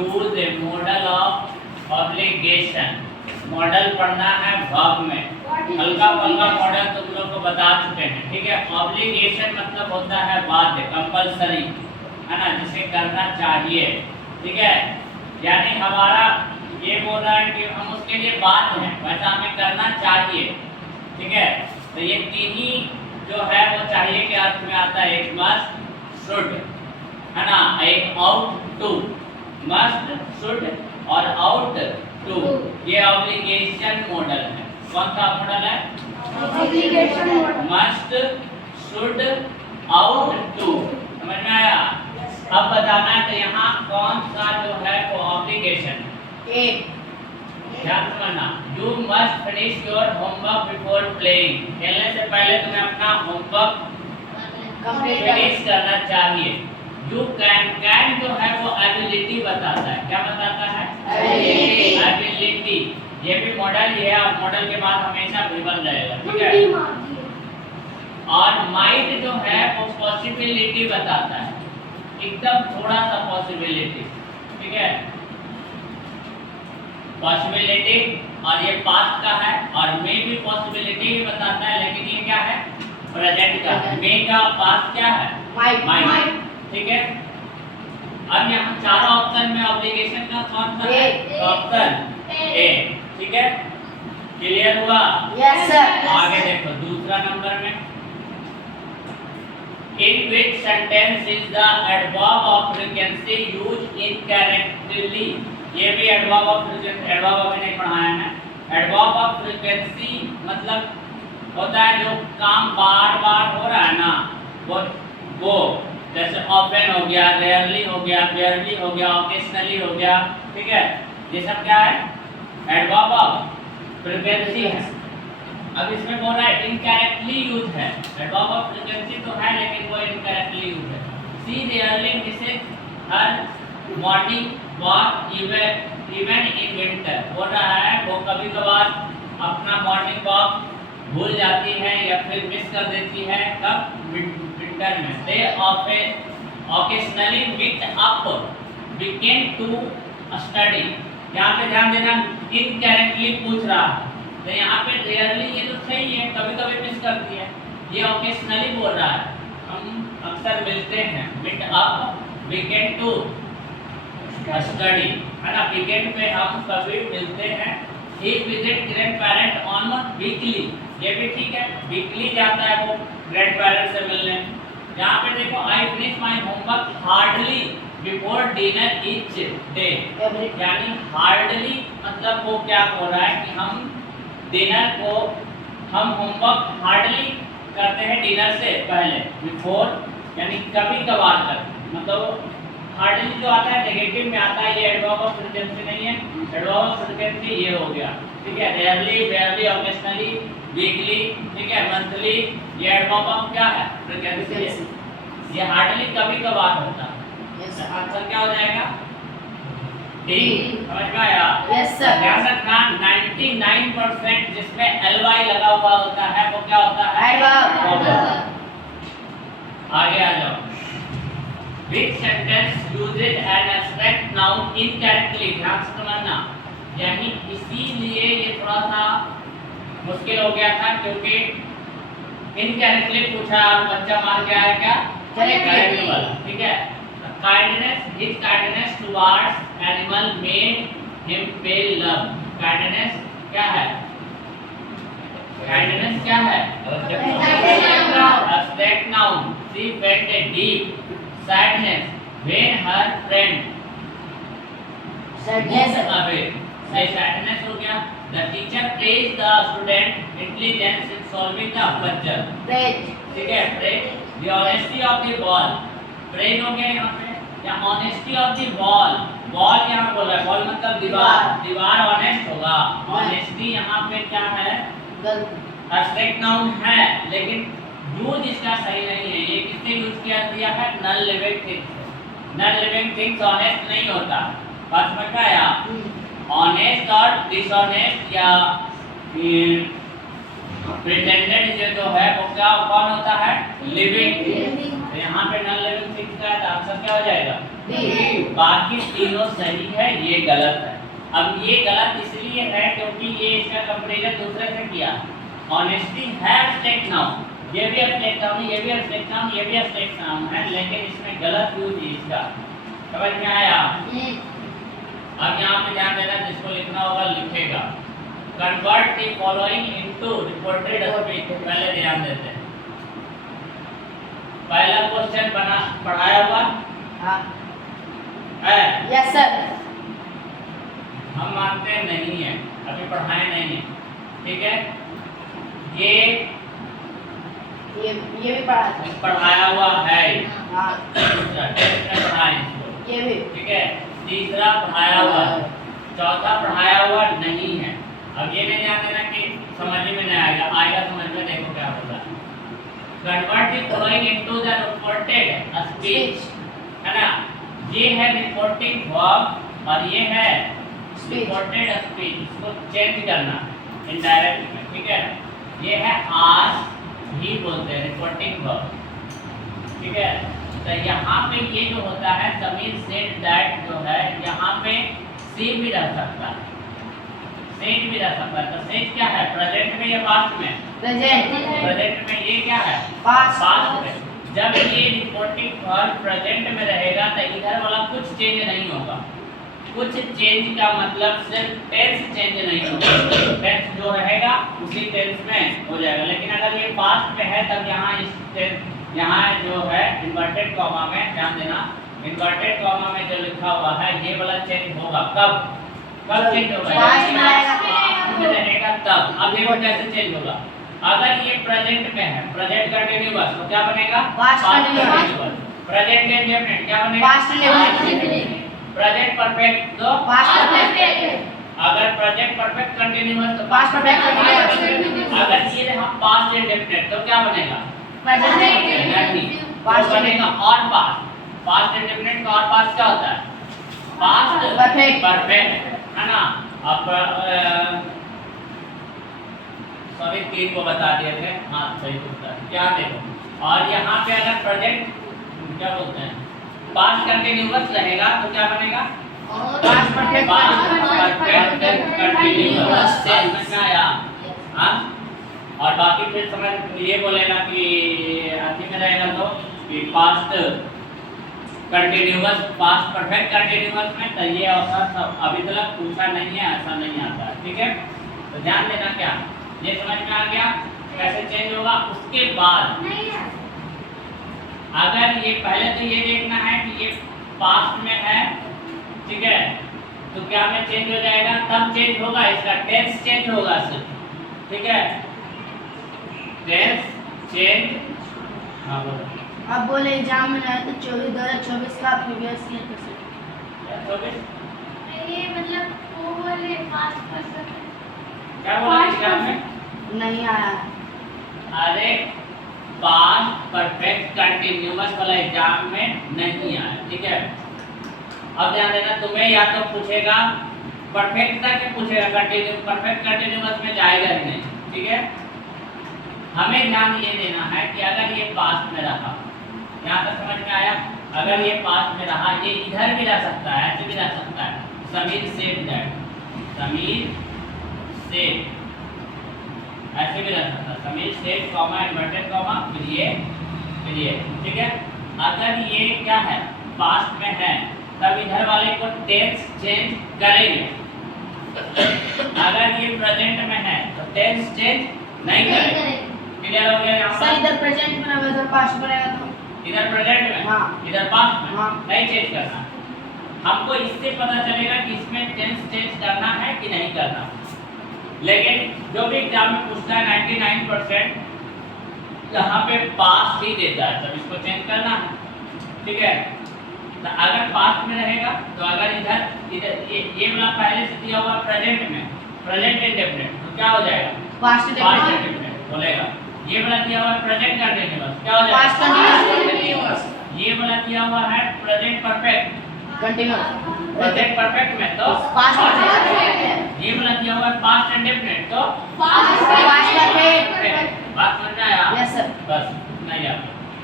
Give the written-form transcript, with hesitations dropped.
Use A model of obligation. Model पढ़ना है verb में, हल्का फुल्का मॉडल तुम लोग को बता चुके हैं, ठीक है। ऑब्लिगेशन मतलब होता है बाध्य, कंपलसरी, है ना, जिसे करना चाहिए, ठीक है। यानी हमारा ये बोल रहा है कि हम उसके लिए बाध्य हैं, वैसा हमें करना चाहिए, ठीक है। तो ये तीन ही जो है वो चाहिए के अर्थ में आता है, एक मस्ट, शुड, है ना, एक आउट टू, मस्ट, शुड और आउट टू, ये ऑब्लिगेशन मॉडल है। कौन सा मॉडल है? Obligation model. Must, should, ought to, समझ में आया? अब बताना है तो यहाँ कौन सा जो है वो ऑब्लिगेशन है। एक ध्यान समझना, you must finish your homework before playing. खेलने से पहले तुम्हें अपना होमवर्क फिनिश करना चाहिए। यू कैन जो है वो एबिलिटी बताता है, क्या बताता है? एबिलिटी। ये भी मॉडल ही है और मॉडल के बाद हमेशा भी बन रहेगा, ठीक है। और माइट जो है वो पॉसिबिलिटी बताता है, एकदम थोड़ा सा पॉसिबिलिटी, ठीक है, पॉसिबिलिटी। और ये पास्ट का है, और मे भी पॉसिबिलिटी ही बताता है, लेकिन ये क्या है? प्रेजेंट का है। मे का पास्ट क्या है? माइट, ठीक है। अब यहाँ चारों ऑप्शन में ऑब्लिगेशन का कौन सा है? ऑप्शन ए, ठीक है। क्लियर हुआ? Yes sir. आगे देखो दूसरा नंबर में, in which sentence is the adverb of frequency used incorrectly। ये भी adverb of frequency, adverb अभी नहीं पढ़ाया है। adverb of frequency मतलब होता है जो काम बार बार हो रहा है ना, वो जैसे often हो गया, rarely हो गया, barely हो गया, occasionally हो गया, ठीक है। ये सब क्या है? adverb of frequency है। अब इसमें बोल रहा है इनकरेक्टली यूज है, एडवर्ब ऑफ फ्रीक्वेंसी तो है लेकिन वो इनकरेक्टली यूज है। She rarely misses her morning walk even in winter. बोल रहा है वो कभी कभार अपना मॉर्निंग वॉक भूल जाती है या फिर मिस कर देती है, कब? विंटर में। They occasionally meet up weekend to study. यहाँ पे ध्यान देना, इनकरेक्टली पूछ रहा है, तो यहाँ पे रेयरली ये तो सही है, कभी कभी मिस करती है। ये ओकेशनली बोल रहा है, हम अक्सर मिलते हैं, meet up weekend to study, है ना, वीकेंड पे हम कभी मिलते हैं। He visit grandparent on weekly, ये भी ठीक है, वीकली जाता है वो ग्रैंडपेरेंट से मिलने। यहाँ पे देखो, I finish my homework hardly before dinner each day. यानी हार्डली मतलब वो क्या बोल रहा है कि हम डिनर को, हम होमवर्क हार्डली करते हैं डिनर से पहले, बिफोर यानी कभी कभार करते हैं, मतलब हार्डली जो आता है नेगेटिव में आता है, ये एडवर्ब ऑफ फ्रीक्वेंसी नहीं है। एडवर्ब ऑफ फ्रीक्वेंसी ये हो गया, ठीक है। रेयरली, रेयरली, ऑकेशनली, वीकली, ठीक है, मंथली, ये एडवर्ब ऑफ क्या है? फ्रीक्वेंसी है। ये हार्डली कभी कभार होता है। आंसर क्या हो जाएगा? डी। समझ में आया? Yes sir. ध्यान रखना, 99% जिसमें ly लगा हुआ होता है वो क्या होता है? एडवर्ब। आगे आ जाओ। Which sentence uses an abstract noun incorrectly? ध्यान से समझना, यानी इसीलिए ये थोड़ा सा मुश्किल हो गया था, क्योंकि इनकरेक्टली पूछा, बच्चा मान गया है क्या? करेक्ट वाला, ठीक है। Kindness, his kindness towards animal made him feel love। Kindness क्या है? Kindness क्या है? Abstract noun। She felt a deep sadness when her friend moved away। ये sadness हो गया। The teacher praised the student intelligence in solving the puzzle। ठीक है, praise the honesty of the ball। praise हो गया यहाँ पे, या honesty of the wall. Wall यहाँ बोला है, वॉल मतलब दीवार, दीवार ऑनेस्ट होगा। ऑनेस्टी यहाँ पे क्या है? एब्स्ट्रैक्ट नाउन है, लेकिन यूज इसका सही नहीं है। ये किसने यूज किया है? Non living things. Non living things honest नहीं होता। बात समझ में आया? ऑनेस्ट और डिसऑनेस्ट या प्रिटेंडेड जो है वो क्या, कौन होता है? लिविंग। यहाँ पे नॉन लिविंग थिंग्स का है, तो आंसर क्या हो जाएगा? बाकी तीनों सही है, ये गलत है। अब ये गलत इसलिए है क्योंकि ये इसका कंपैरिजन दूसरे से किया। ऑनेस्टी है एब्स्ट्रैक्ट नाउन, ये भी एब्स्ट्रैक्ट नाउन, ये भी एब्स्ट्रैक्ट नाउन, ये भी एब्स्ट्रैक्ट नाउन है, लेकिन इसमें गलत यूज है इसका। समझ में आया? अब यहाँ पे ध्यान देना, जिसको लिखना होगा लिखेगा। Convert the following into reported speech. पहले ध्यान देते हैं, पहला क्वेश्चन बना पढ़ाया हुआ हाँ है? Yes sir. हम मानते हैं नहीं है, अभी पढ़ाए नहीं है, ठीक है। ये भी पढ़ा था, पढ़ाया हुआ है, हाँ दूसरा टेस्ट में पढ़ाए इसको, ये भी ठीक है। तीसरा पढ़ाया हुआ है, चौथा पढ़ाया हुआ नहीं है। अब ये नहीं ध्यान देना कि समझ में नहीं आएगा, आएगा समझ में, देखो क्या होता है। Convert the following into the reported speech, है ना। ये है रिपोर्टिंग वर्ब और ये है रिपोर्टेड स्पीच। इसको चेंज करना इनडायरेक्ट में, ठीक है। ये है आज भी बोलते हैं रिपोर्टिंग वर्ब, ठीक है। तो यहाँ पे ये जो होता है समीर सेड दैट जो है, यहाँ पे सी भी रह सकता है, सेड भी रह सकता है। तो सेड क्या है, प्रेजेंट में या पास्ट में? प्रेजेंट में। ये क्या है, पास्ट में। जब ये रिपोर्टिंग वर्ब प्रेजेंट में रहेगा तो इधर वाला कुछ चेंज नहीं होगा। कुछ चेंज का मतलब सिर्फ टेंस चेंज नहीं होगा, टेंस जो रहेगा उसी टेंस में हो जाएगा। लेकिन अगर ये पास्ट में है तब यहाँ इस टेंस, यहाँ जो है इन्वर्टेड कॉमा में, ध्यान देना, इन्वर्टेड कॉमा में जो लिखा हुआ है ये वाला चेंज होगा। कब कब चेंज होगा? पास्ट में रहेगा तब। अब देखो कैसे चेंज होगा। अगर ये प्रेजेंट में है, प्रेजेंट कंटिन्यूअस, तो क्या बनेगा? Past continuous. प्रेजेंट इंडेफिनिट क्या बनेगा? Past indefinite. प्रेजेंट परफेक्ट तो पास्ट परफेक्ट। अगर प्रेजेंट परफेक्ट कंटिन्यूअस तो पास्ट परफेक्ट कंटिन्यूअस। अगर ये हम पास्ट इंडेफिनिट तो क्या बनेगा? प्रेजेंट पास्ट बनेगा और पास्ट इंडेफिनिट का और पास्ट क्या होता है? Past perfect. परफेक्ट, है ना। अब सभी तीन को बता दिए थे, हाँ सही उत्तर क्या देखो। और यहाँ पे अगर प्रेजेंट क्या बोलते हैं, पास्ट कंटिन्यूअस रहेगा तो क्या बनेगा? Past perfect continuous. समझ में आया? हाँ। और बाकी फिर समझ ये बोलेगा कि अभी में रहेगा तो कि past continuous, past perfect continuous में, तो ये अवसर अभी तक पूछा नहीं है, ऐसा नहीं आता है, ठीक है। तो ध्यान देना, क्या ये समझ में आ गया कैसे चेंज होगा। उसके बाद अगर ये पहले तो ये देखना है कि ये पास्ट में है, ठीक है, तो क्या में चेंज हो जाएगा? तब चेंज होगा, इसका टेंस चेंज होगा सिर्फ, ठीक है। टेंस चेंज, हाँ बोलो। अब बोले एग्जाम में आया तो 2024 का प्रीवियस ईयर कर सकते। 24 ये मतलब वो वाले पास कर सकते हैं। क्या बोला एग्जाम में? नहीं आया। अरे पास्ट परफेक्ट कंटिन्यूअस वाला एग्जाम में नहीं आया, ठीक है। अब ध्यान देना, तुम्हें या तो पूछेगा परफेक्ट तक पूछेगा, कंटिन्यू परफेक्ट कंटिन्यूअस में जाएगा ही नहीं, ठीक है। हमें ध्यान ये देना है कि अगर ये पास्ट में रहा, यहाँ तक समझ में आया? अगर ये पास्ट में रहा, ये इधर भी रह सकता है, ऐसे भी रह सकता है। Sameer said that, Sameer said, ऐसे भी रह सकता है। Sameer said comma inverted comma फिर ये, ठीक है। अगर ये क्या है, पास्ट में है, तब इधर वाले को टेंस चेंज करेंगे। अगर ये प्रेजेंट में है तो टेंस चेंज नहीं करेंगे। क्लियर हो गया यहाँ पर? सर इधर प्रेजेंट में रहेगा, इधर पास्ट में रहेगा तो इधर प्रेजेंट में, हाँ। इधर पास्ट में, हाँ। नहीं चेंज करना। हमको इससे पता चलेगा कि इसमें टेंस चेंज करना है कि नहीं करना। लेकिन जो भी एग्जाम में पूछता है 99% यहाँ पे पास्ट ही देता है, तब इसको चेंज करना है, ठीक है। तो अगर पास्ट में रहेगा तो अगर इधर ये वाला पहले से दिया हुआ प्रेजेंट में, प्रेजेंट इंडेफिनिट, तो क्या हो जाएगा? पास्ट इंडेफिनिट बोलेगा। ये वाला दिया हुआ प्रेजेंट कंटिन्यूअस, क्या हो पास्ट जाएगा? कंटिन्यूअस। ये वाला दिया हुआ है present perfect, continuous. Present perfect में तो पास्ट परफेक्ट। ये वाला दिया हुआ है पास्ट इंडेफिनिट तो पास्ट परफेक्ट। बात समझ में आया? Yes sir. बस नहीं आता।